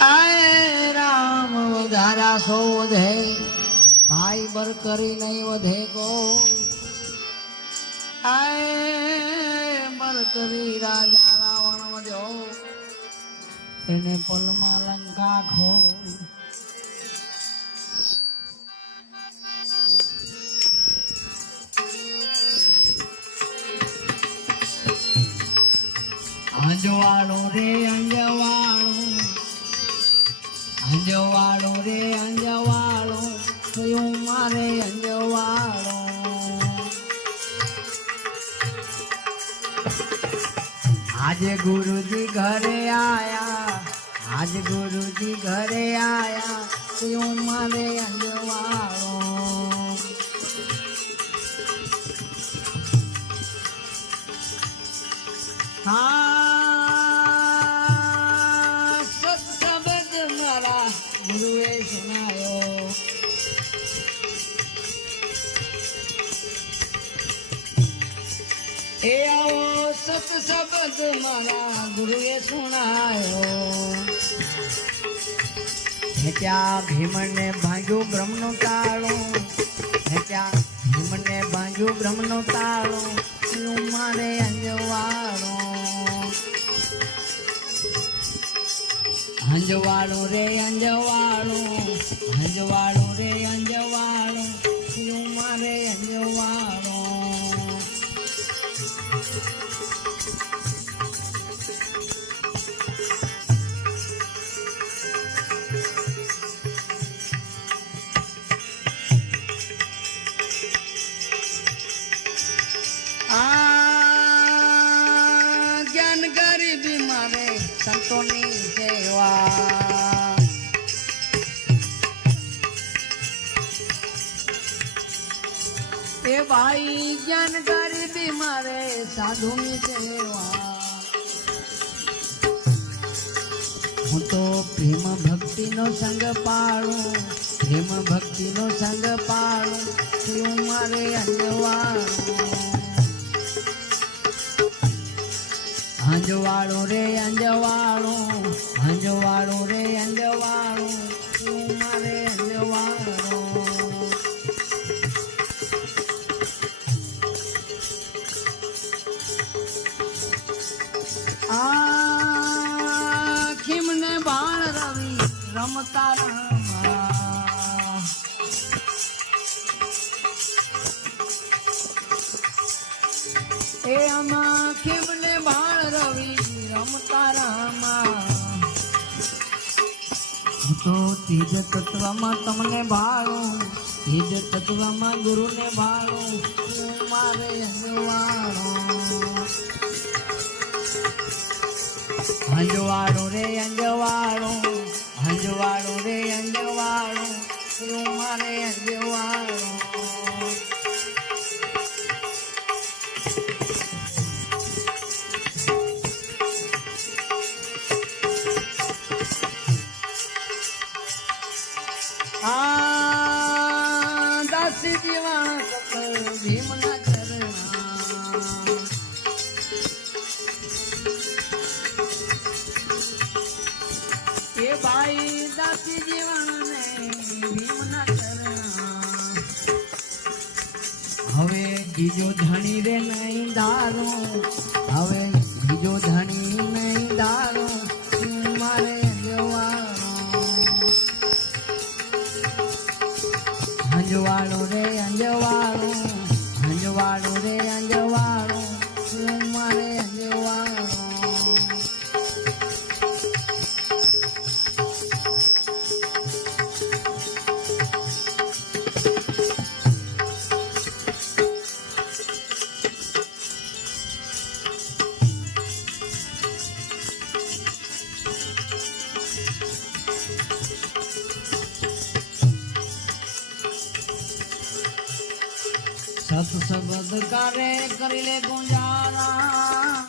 આય રામ, વધારા સો વધે ભાઈ બર કરી નહીં વધે ગો. આય બર કરી રાજા રાવણ વધ્યો. એને પલમાં લંકા ખો. અંજવાળો રે અંજવાળો. અંજવાળો રે અંજવાળો, થયું મારે અંજવાળો. આજે ગુરુજી ઘરે આયા, આજ ગુરુજી ઘરે આયા, થયું મારે અંજવાળો. હા ગુરુએ સુનાયો એ આવો સત્સબદ મારા ગુરુએ સુનાયો હે ત્યાં ભીમને ભાંગ્યું બ્રહ્મનું તાળું. હે ત્યાં ભીમને ભાંગ્યું બ્રહ્મનું તાળું. મારે અંજવાળું રે અંજવાળું અંજવાળું રે અંજવાળું તું મારે અંજવાળો. આ જ્ઞાન ગરીબી મારે સંતોની એ ભાઈ જ્ઞાન ગરીબી મારે સાધુની સેવા હું તો પ્રેમ ભક્તિનો સંગ પાડું, પ્રેમ ભક્તિનો સંગ પાડું, તું મારે અંજવાળું. અંજવાળો રે અંજવાળો ખીમને બાણ રવિ રમતા રમા. એ આમાં ખીમને બાણ રવિ રમતા રામા. તો તીજ તત્વમાં તમને ભાળું, તીજ તત્વમાં ગુરુને ભાળું મારે અંજવાળો અંજવાળો રે અંજવાળો અંજવાળો રે અંજવાળો તું મારે અંજવાળો આ દાસી કપલ ભીમના હવે બીજો ધણી રે નહીં દારો. હવે બીજો ધણી સત શબ્દ કરે કરી લે ગુંજારા.